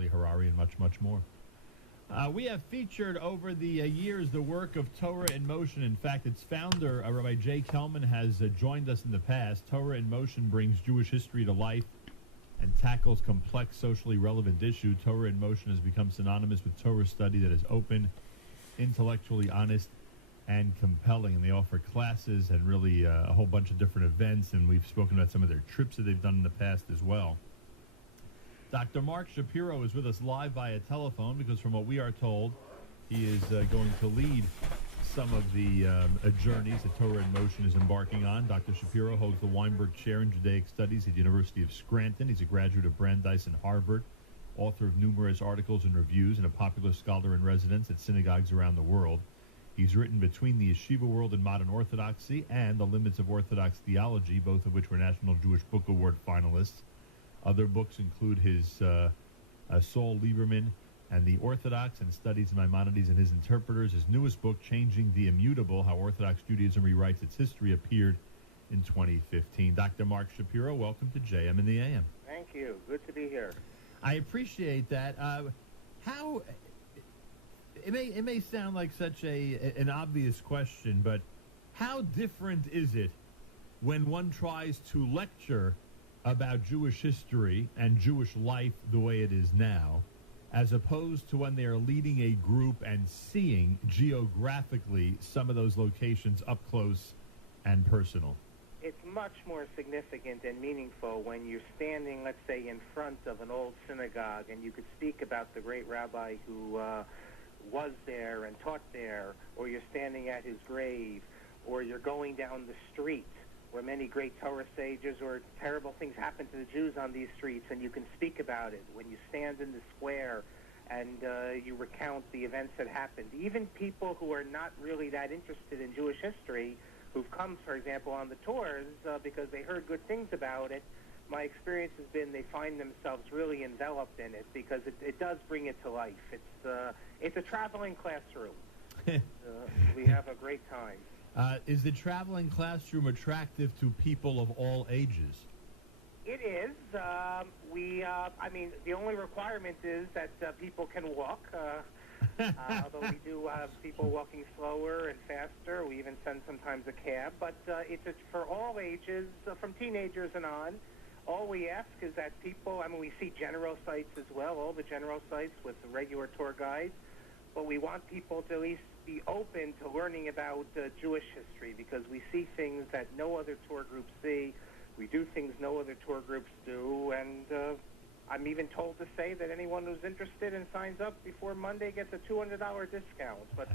Charlie Harari, and much, much more. We have featured over the years the work of Torah in Motion. In fact, its founder, Rabbi Jay Kelman, has joined us in the past. Torah in Motion brings Jewish history to life and tackles complex, socially relevant issues. Torah in Motion has become synonymous with Torah study that is open, intellectually honest, and compelling. And they offer classes and really a whole bunch of different events, and we've spoken about some of their trips that they've done in the past as well. Dr. Marc Shapiro is with us live via telephone because, from what we are told, he is going to lead some of the journeys that Torah in Motion is embarking on. Dr. Shapiro holds the Weinberg Chair in Judaic Studies at the University of Scranton. He's a graduate of Brandeis and Harvard, author of numerous articles and reviews, and a popular scholar in residence at synagogues around the world. He's written Between the Yeshiva World and Modern Orthodoxy and The Limits of Orthodox Theology, both of which were National Jewish Book Award finalists. Other books include his Saul Lieberman and the Orthodox and Studies in Maimonides and His Interpreters. His newest book, Changing the Immutable, How Orthodox Judaism Rewrites Its History, appeared in 2015. Dr. Marc Shapiro, welcome to JM in the AM. Thank you. Good to be here. I appreciate that. How it may sound like such an obvious question, but how different is it when one tries to lecture about Jewish history and Jewish life the way it is now, as opposed to when they are leading a group and seeing geographically some of those locations up close and personal? It's much more significant and meaningful when you're standing, let's say, in front of an old synagogue and you could speak about the great rabbi who was there and taught there, or you're standing at his grave, or you're going down the street where many great Torah sages or terrible things happen to the Jews on these streets, and you can speak about it. When you stand in the square and you recount the events that happened. Even people who are not really that interested in Jewish history, who've come, for example, on the tours because they heard good things about it, my experience has been they find themselves really enveloped in it because it does bring it to life. It's a traveling classroom. We have a great time. Is the traveling classroom attractive to people of all ages? It is. The only requirement is that people can walk. Although we do have people walking slower and faster. We even send sometimes a cab. But it's for all ages, from teenagers and on. All we ask is that people, we see general sites as well, all the general sites with the regular tour guides. But we want people to at least be open to learning about Jewish history because we see things that no other tour groups see. We do things no other tour groups do. And I'm even told to say that anyone who's interested and signs up before Monday gets a $200 discount. But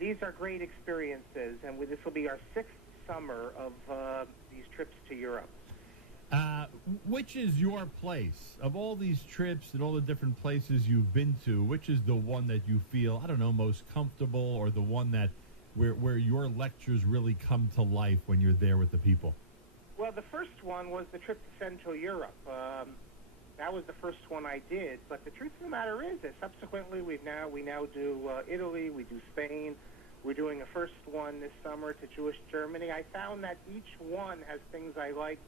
these are great experiences, and this will be our sixth summer of these trips to Europe. Which is your place? Of all these trips and all the different places you've been to, which is the one that you feel, most comfortable, or the one that where your lectures really come to life when you're there with the people? Well, the first one was the trip to Central Europe. That was the first one I did. But the truth of the matter is that subsequently we now do Italy, we do Spain. We're doing a first one this summer to Jewish Germany. I found that each one has things I like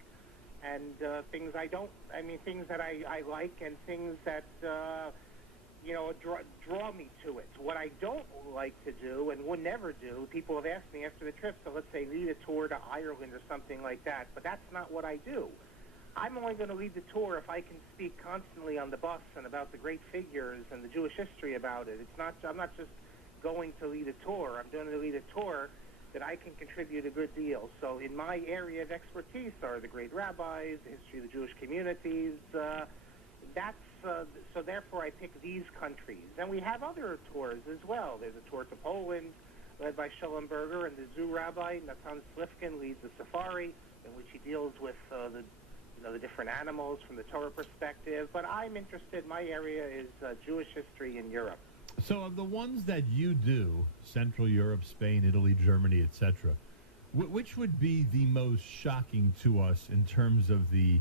and things I don't. Things that I like and things that draw me to it. What I don't like to do and would never do, people have asked me after the trip, so let's say lead a tour to Ireland or something like that, but that's not what I do. I'm only going to lead the tour if I can speak constantly on the bus and about the great figures and the Jewish history about it. I'm not just going to lead a tour. I'm going to lead a tour that I can contribute a good deal. So in my area of expertise are the great rabbis, the history of the Jewish communities. So therefore I pick these countries. And we have other tours as well. There's a tour to Poland led by Shalom Berger, and the zoo rabbi, Natan Slifkin, leads the safari in which he deals with the different animals from the Torah perspective. But I'm interested, my area is Jewish history in Europe. So of the ones that you do, Central Europe, Spain, Italy, Germany, etc., which would be the most shocking to us in terms of the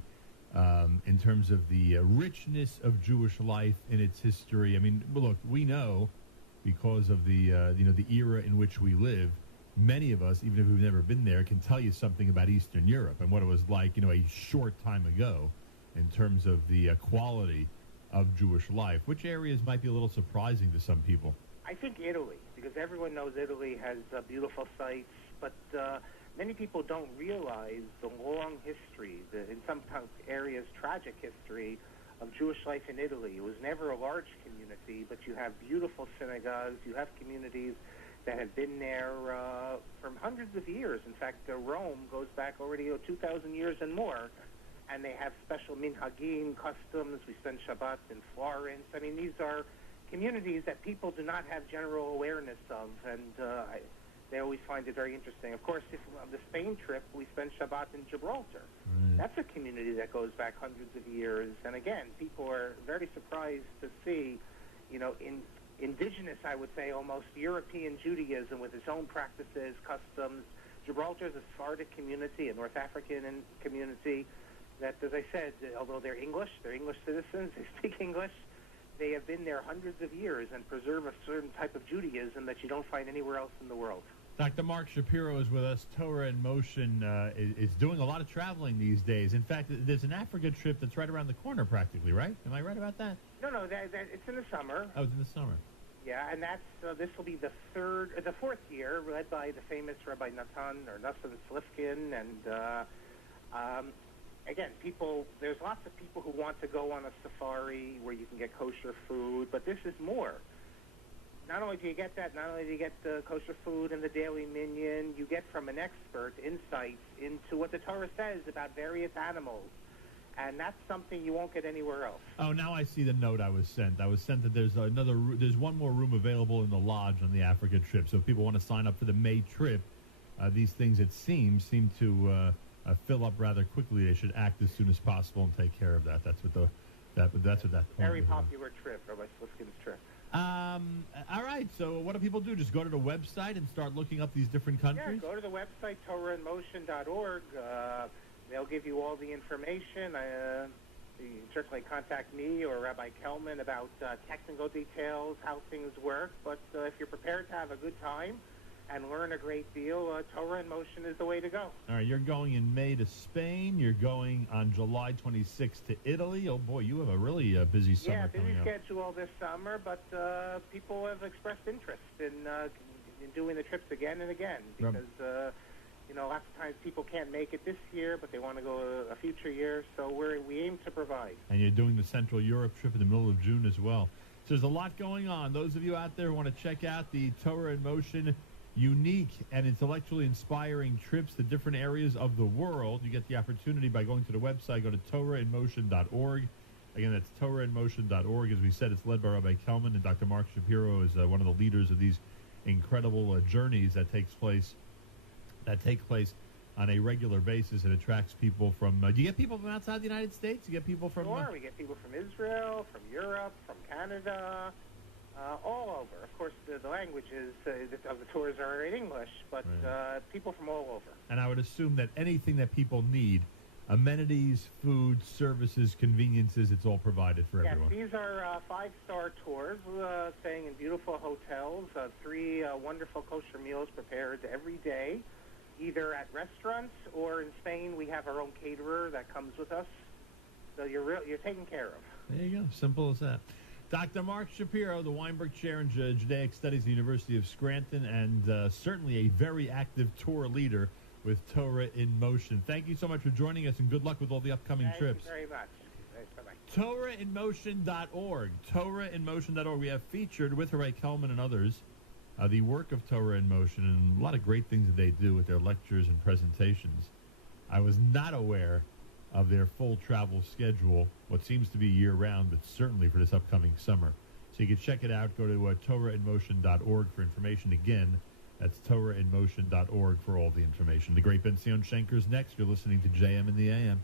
richness of Jewish life in its history? Look, we know because of the era in which we live, many of us, even if we've never been there, can tell you something about Eastern Europe and what it was like, a short time ago in terms of the quality of Jewish life. Which areas might be a little surprising to some people? I think Italy, because everyone knows Italy has beautiful sites, but many people don't realize the long history, in some areas tragic history, of Jewish life in Italy. It was never a large community, but you have beautiful synagogues, you have communities that have been there for hundreds of years. In fact, Rome goes back already 2,000 years and more, and they have special minhagim, customs. We spend Shabbat in Florence. I mean, these are communities that people do not have general awareness of, and they always find it very interesting. Of course, if on the Spain trip, we spent Shabbat in Gibraltar. That's a community that goes back hundreds of years, and again, people are very surprised to see, indigenous, I would say, almost European Judaism with its own practices, customs. Gibraltar is a Sephardic community, a North African community that, as I said, although they're English citizens, they speak English, they have been there hundreds of years and preserve a certain type of Judaism that you don't find anywhere else in the world. Dr. Marc Shapiro is with us. Torah in Motion is doing a lot of traveling these days. In fact, there's an Africa trip that's right around the corner practically, right? Am I right about that? No, it's in the summer. Oh, it's in the summer. Yeah, and this will be the fourth year, led by the famous Rabbi Nassan Slifkin, and again, there's lots of people who want to go on a safari where you can get kosher food, but this is more. Not only do you get that, not only do you get the kosher food and the daily minyan, you get from an expert insights into what the Torah says about various animals. And that's something you won't get anywhere else. Oh, now I see the note I was sent. I was sent that there's one more room available in the lodge on the Africa trip. So if people want to sign up for the May trip, these things, it seem to fill up rather quickly. They should act as soon as possible and take care of that. That's what that very popular trip, Rabbi Slifkin's trip. All right, so what do people do? Just go to the website and start looking up these different countries? Yeah, go to the website, TorahInMotion.org. They'll give you all the information. You can certainly contact me or Rabbi Kelman about technical details, how things work. But if you're prepared to have a good time and learn a great deal, Torah in Motion is the way to go. All right, you're going in May to Spain. You're going on July 26th to Italy. Oh, boy, you have a really busy summer coming up. Yeah, busy schedule this summer, but people have expressed interest in doing the trips again and again because, lots of times people can't make it this year, but they want to go a future year, so we aim to provide. And you're doing the Central Europe trip in the middle of June as well. So there's a lot going on. Those of you out there who want to check out the Torah in Motion unique and intellectually inspiring trips to different areas of the world, you get the opportunity by going to the website. Go to TorahInMotion.org. Again, that's TorahInMotion.org. As we said, it's led by Rabbi Kelman, and Dr. Marc Shapiro is one of the leaders of these incredible journeys that take place on a regular basis. It attracts people from... do you get people from outside the United States? You get people from... Sure, we get people from Israel, from Europe, from Canada, all over. Of course, the languages of the tours are in English, but people from all over. And I would assume that anything that people need, amenities, food, services, conveniences, it's all provided for everyone. Yes, these are five-star tours, staying in beautiful hotels, 3 wonderful kosher meals prepared every day, either at restaurants or in Spain we have our own caterer that comes with us. So you're taken care of. There you go. Simple as that. Dr. Marc Shapiro, the Weinberg Chair in Judaic Studies at the University of Scranton, and certainly a very active tour leader with Torah in Motion. Thank you so much for joining us, and good luck with all the upcoming trips. Thank you very much. Bye-bye. TorahInMotion.org. TorahInMotion.org. We have featured with Rabbi Kelman and others the work of Torah in Motion and a lot of great things that they do with their lectures and presentations. I was not aware of their full travel schedule, what seems to be year-round, but certainly for this upcoming summer. So you can check it out. Go to TorahInMotion.org for information. Again, that's TorahInMotion.org for all the information. The great Ben Sion Schenker's next. You're listening to JM in the AM.